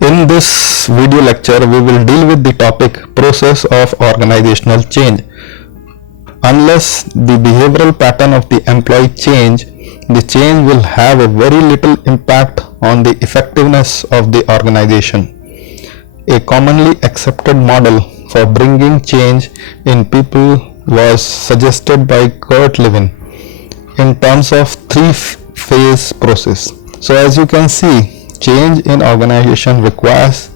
In this video lecture, we will deal with the topic process of organizational change. Unless the behavioral pattern of the employee change, the change will have a very little impact on the effectiveness of the organization. A commonly accepted model for bringing change in people was suggested by Kurt Lewin in terms of three-phase process. So as you can see, change in organization requires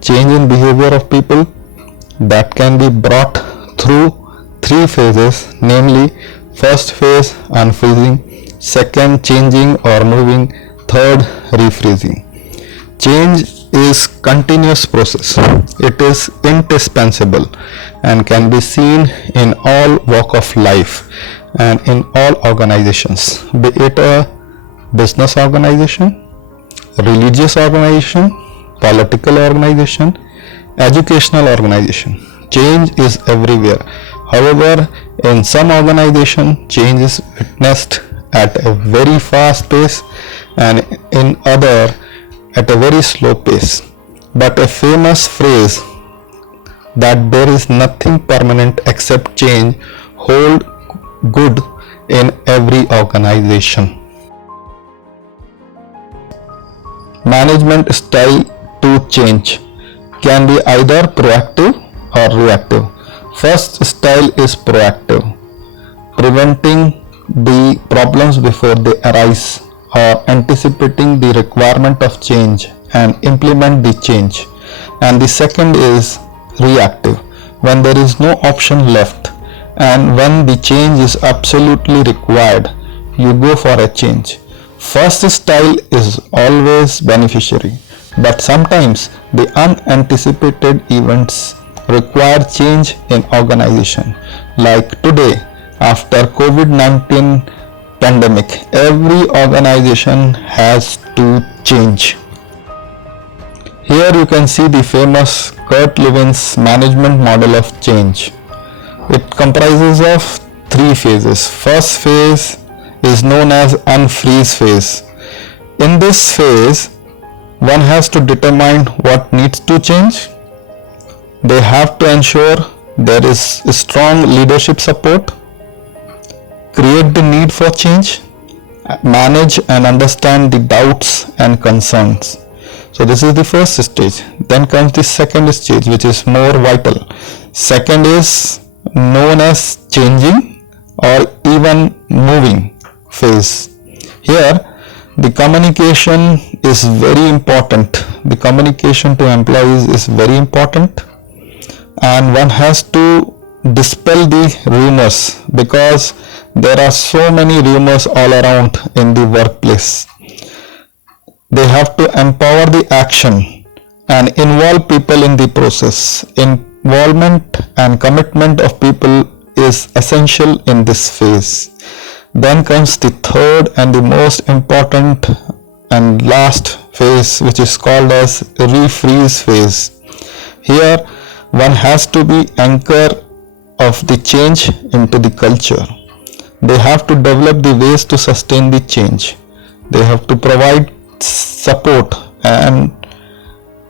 change in behavior of people that can be brought through three phases, namely first phase unfreezing, second changing or moving, third refreezing. Change is continuous process. It is indispensable and can be seen in all walk of life and in all organizations, be it a business organization, religious organization, political organization, educational organization. Change is everywhere. However, in some organization, change is witnessed at a very fast pace and in other at a very slow pace. But a famous phrase that there is nothing permanent except change hold good in every organization. Management style to change can be either proactive or reactive. First style is proactive, preventing the problems before they arise or anticipating the requirement of change and implement the change. And the second is reactive, when there is no option left and when the change is absolutely required, you go for a change. First style is always beneficiary, but sometimes the unanticipated events require change in organization. Like today, after COVID-19 pandemic, every organization has to change. Here you can see the famous Kurt Lewin's management model of change. It comprises of three phases. First phase is known as unfreeze phase. In this phase, one has to determine what needs to change. They have to ensure there is strong leadership support, create the need for change, manage and understand the doubts and concerns. So this is the first stage. Then comes the second stage, which is more vital. Second is known as changing or even moving phase. Here the communication is very important. The communication to employees is very important, and one has to dispel the rumors because there are so many rumors all around in the workplace. They have to empower the action and involve people in the process. Involvement and commitment of people is essential in this phase. Then comes the third and the most important and last phase, which is called as refreeze phase. Here one has to be anchor of the change into the culture. They have to develop the ways to sustain the change. They have to provide support and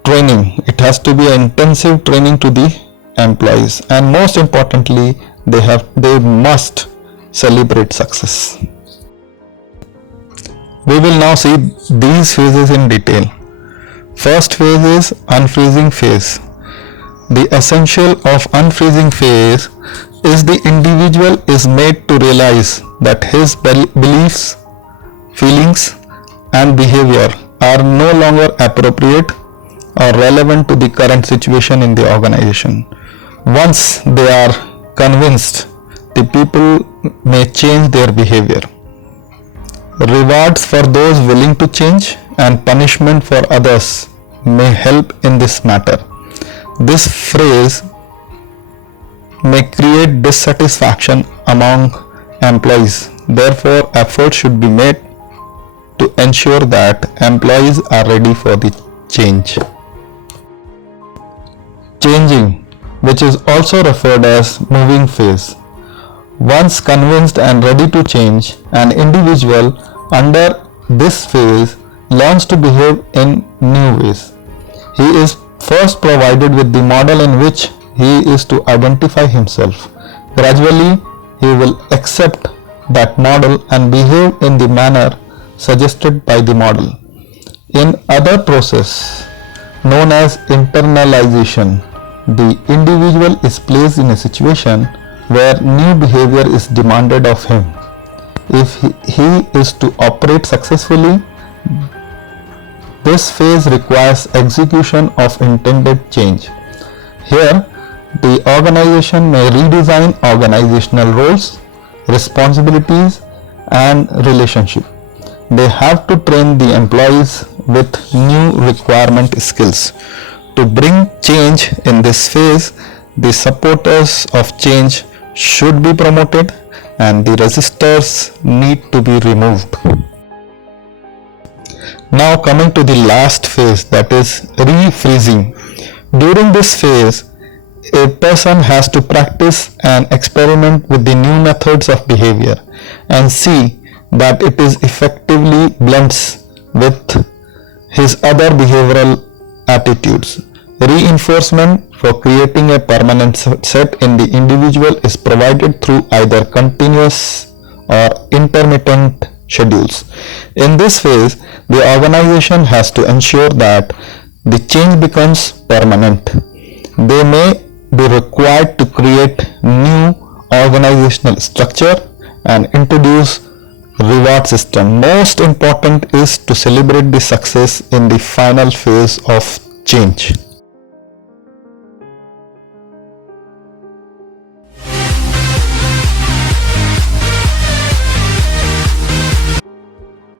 training. It has to be an intensive training to the employees, and most importantly, they must celebrate success. We will now see these phases in detail. First phase is unfreezing phase. The essential of unfreezing phase is the individual is made to realize that his beliefs, feelings and behavior are no longer appropriate or relevant to the current situation in the organization. Once they are convinced, the people may change their behavior. Rewards for those willing to change and punishment for others may help in this matter. This phrase may create dissatisfaction among employees. Therefore, effort should be made to ensure that employees are ready for the change. Changing, which is also referred as moving phase. Once convinced and ready to change, an individual under this phase learns to behave in new ways. He is first provided with the model in which he is to identify himself. Gradually, he will accept that model and behave in the manner suggested by the model. In other process known as internalization, the individual is placed in a situation where new behavior is demanded of him. If he is to operate successfully, this phase requires execution of intended change. Here, the organization may redesign organizational roles, responsibilities, and relationship. They have to train the employees with new requirement skills. To bring change in this phase, the supporters of change should be promoted and the resistors need to be removed. Now coming to the last phase, that is refreezing. During this phase, a person has to practice and experiment with the new methods of behavior and see that it is effectively blends with his other behavioral attitudes. Reinforcement for creating a permanent set in the individual is provided through either continuous or intermittent schedules. In this phase, the organization has to ensure that the change becomes permanent. They may be required to create new organizational structure and introduce reward system. Most important is to celebrate the success in the final phase of change.